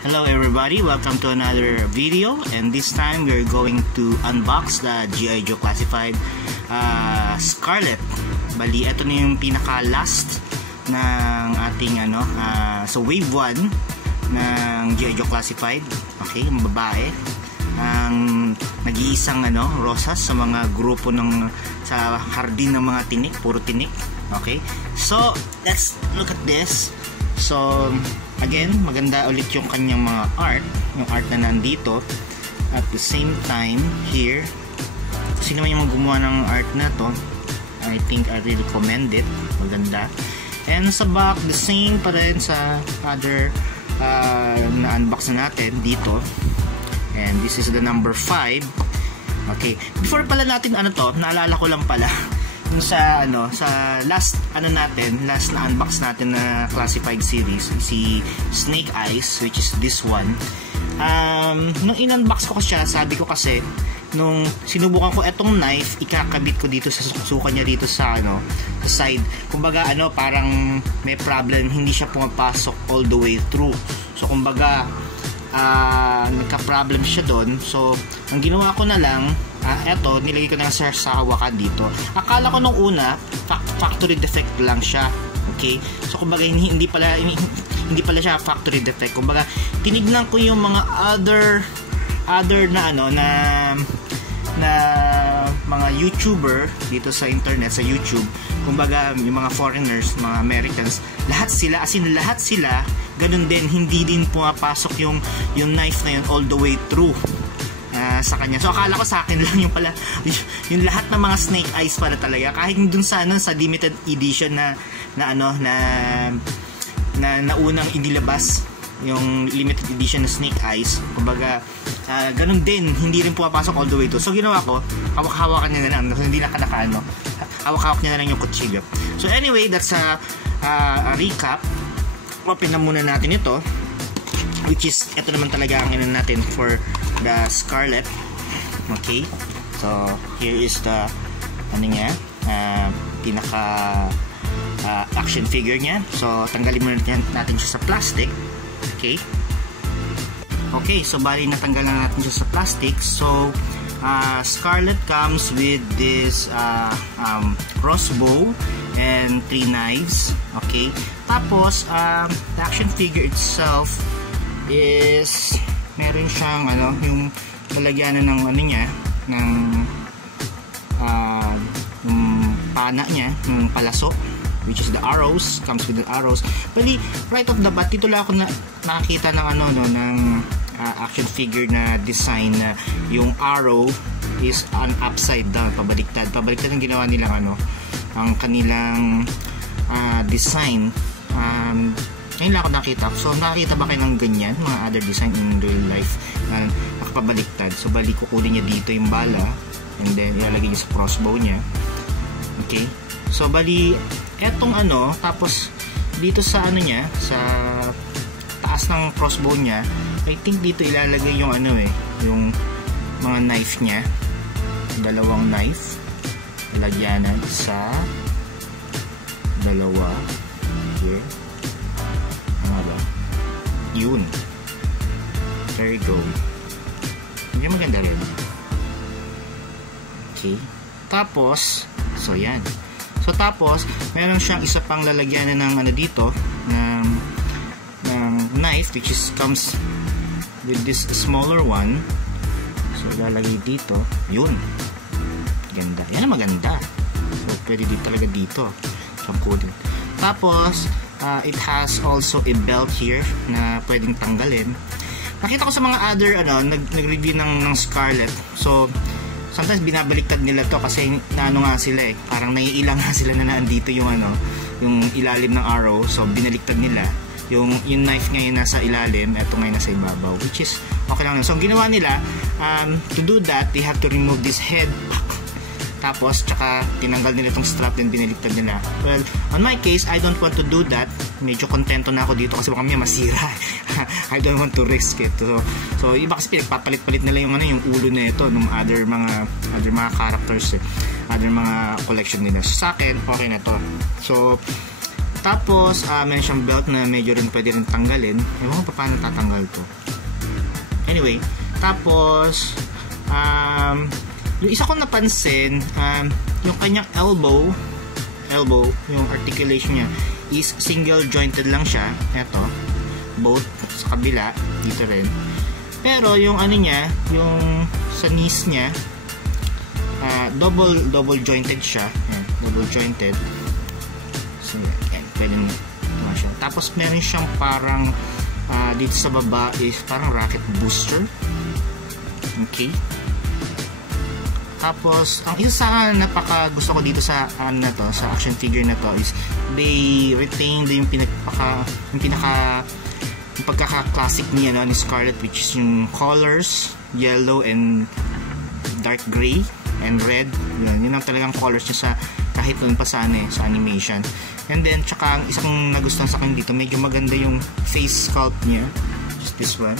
Hello everybody, welcome to another video, and this time we're going to unbox the G.I. Joe Classified Scarlet. Bali, ito na yung pinaka last ng ating so wave 1 ng G.I. Joe Classified. Okay, yung babae ang nag-iisang rosas sa mga grupo sa hardin ng mga tinik, puro tinik. Okay, so let's look at this. So again, maganda ulit yung kanyang mga art, yung art na nandito. At the same time, here, sino man yung gumawa ng art na to, I think I really commend it. Maganda. And sa back, the same pa rin sa other na-unbox na natin dito. And this is the number 5. Okay, before pala natin naalala ko lang pala sa last last na unbox natin na classified series, si Snake Eyes, which is this one. Nung in-unbox ko siya, sabi ko kasi nung sinubukan ko etong knife, ikakabit ko dito sa suka niya dito sa side. Kumbaga parang may problem, hindi siya pumapasok all the way through. So kumbaga nagka-problem siya doon. So ang ginawa ko na lang, eto, nilagay ko na sa hawakan dito. Akala ko nung una factory defect lang siya. Okay, so kumbaga hindi pala siya factory defect. Kumbaga tinignan ko yung mga other na mga YouTuber dito sa internet, sa YouTube. Kumbaga yung mga foreigners, mga Americans, lahat sila ganun din, hindi din pumapasok yung knife na yun all the way through sa kanya. So akala ko sa akin lang yung pala yung lahat ng mga Snake Eyes para talaga, kahit dun sa limited edition na unang inilabas, yung limited edition na Snake Eyes. Kumbaga ganun din, hindi rin pumapasok all the way to. So ginawa ko, hawak-hawakan niya na lang, hindi hawak-hawak niya na lang yung kutsilyo. So anyway, that's a recap. Open na muna natin ito, which is ito naman talaga ang natin for the Scarlet. Okay, so here is the pinaka action figure niya. So tanggalin muna natin siya sa plastic. Okay, so bali natanggal na natin siya sa plastic. So Scarlet comes with this crossbow and 3 knives. Okay, tapos the action figure itself is meron siyang yung lalagyanan ng niya, ng yung pana niya, yung palaso, which is the arrows, comes with the arrows. Bali, right off the bat, dito lang ako nakakita ng ng action figure na design na yung arrow is an upside down, pabaliktad ang ginawa nilang ang kanilang design. Ngayon lang ako nakita. So nakita ba kayo ng ganyan, mga other design in real life na nakapabaliktad? So bali, kukunin niya dito yung bala and then ilalagay niya sa crossbow niya. Okay, so bali etong tapos dito sa niya, sa taas ng crossbow niya, I think dito ilalagay yung yung mga knife niya, dalawang knife, lagyanan sa dalawa here. Yun, there you go. Yung maganda rin. Okay, tapos so yan. So tapos meron siyang isa pang lalagyanan ng dito ng knife, which is comes with this smaller one. So lalagay dito. Yun, ganda. Yan ang maganda. So pwede dito talaga dito sangkudin. Tapos it has also a belt here na pwedeng tanggalin. Nakita ko sa mga other nag-review ng Scarlet. So sometimes binabaliktad nila to kasi nga sila parang naiilang nga sila na nandito yung yung ilalim ng arrow. So binaliktad nila yung knife ngayon nasa ilalim, eto ngayon nasa ibabaw, which is okay lang. So ang ginawa nila, to do that, they have to remove this head. Tapos tsaka tinanggal nila itong strap, then binaliktad nila. Well, on my case, I don't want to do that. Medyo kontento na ako dito kasi baka may masira. I don't want to risk it. So iba kasi pinagpapalit-palit nila yung ulo na ito ng other mga characters, other mga collection nila. So, sa akin, okay na to. So Tapos, meron siyang belt na medyo rin pwede rin tanggalin. Ewan ko paano tatanggal to. Anyway, tapos, yung isa ko napansin, yung kanyang elbow, yung articulation niya, is single jointed lang siya. Eto, both sa kabila, dito rin. Pero yung ano niya, yung sa knees niya, double jointed siya. Ayan, double jointed. So, ayan, pwede mo siya. Tapos meron siyang parang dito sa baba is parang racket booster. Okay. Tapos, ang isa sa napaka gusto ko dito sa sa action figure na to is they retained yung pagkaka-classic niya ni Scarlett, which is yung colors, yellow and dark gray and red. Yun ang talagang colors niya sa kahit noon pa sa animation. And then, tsaka ang isang nagustuhan sa akin dito, medyo maganda yung face sculpt niya. Just this one.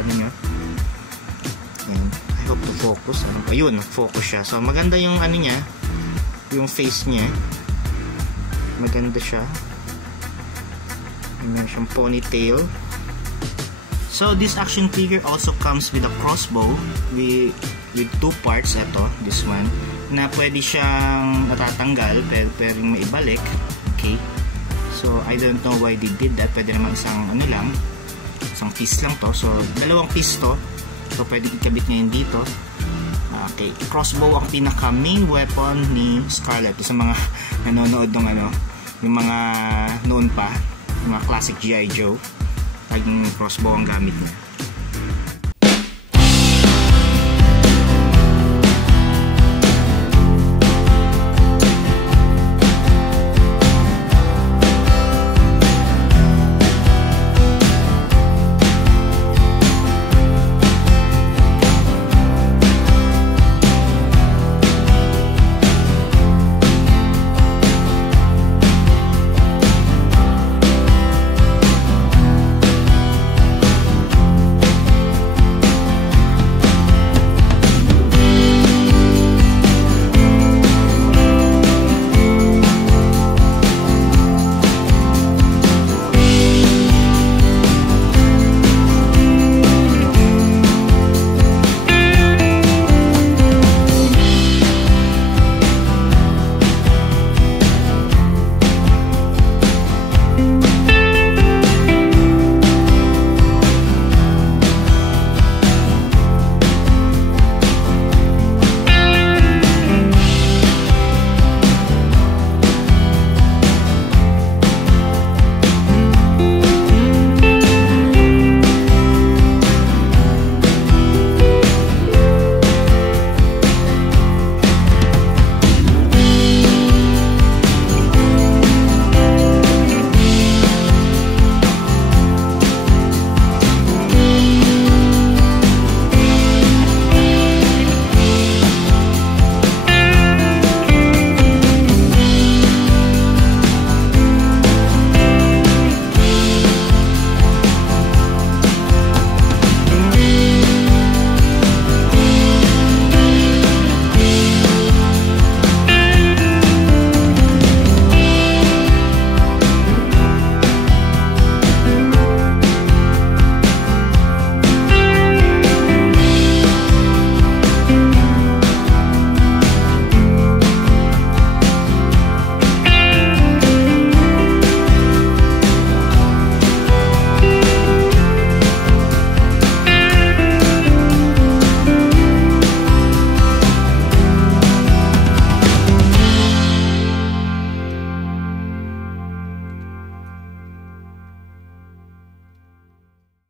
Ano niya? I hope to focus. Ayun, focus siya. So, maganda yung ano niya, yung face niya. Maganda siya. Meron siyang ponytail. So, this action figure also comes with a crossbow with two parts. Ito, this one, na pwede siyang matatanggal, pero pwedeng maibalik. Okay. So, I don't know why they did that. Pwede naman isang piece lang to. So, dalawang piece to. So, pwede ikabit ngayon dito. Okay. Crossbow ang pinaka main weapon ni Scarlett. Sa mga nanonood ng yung mga noon pa, yung mga classic G.I. Joe, laging crossbow ang gamit niya.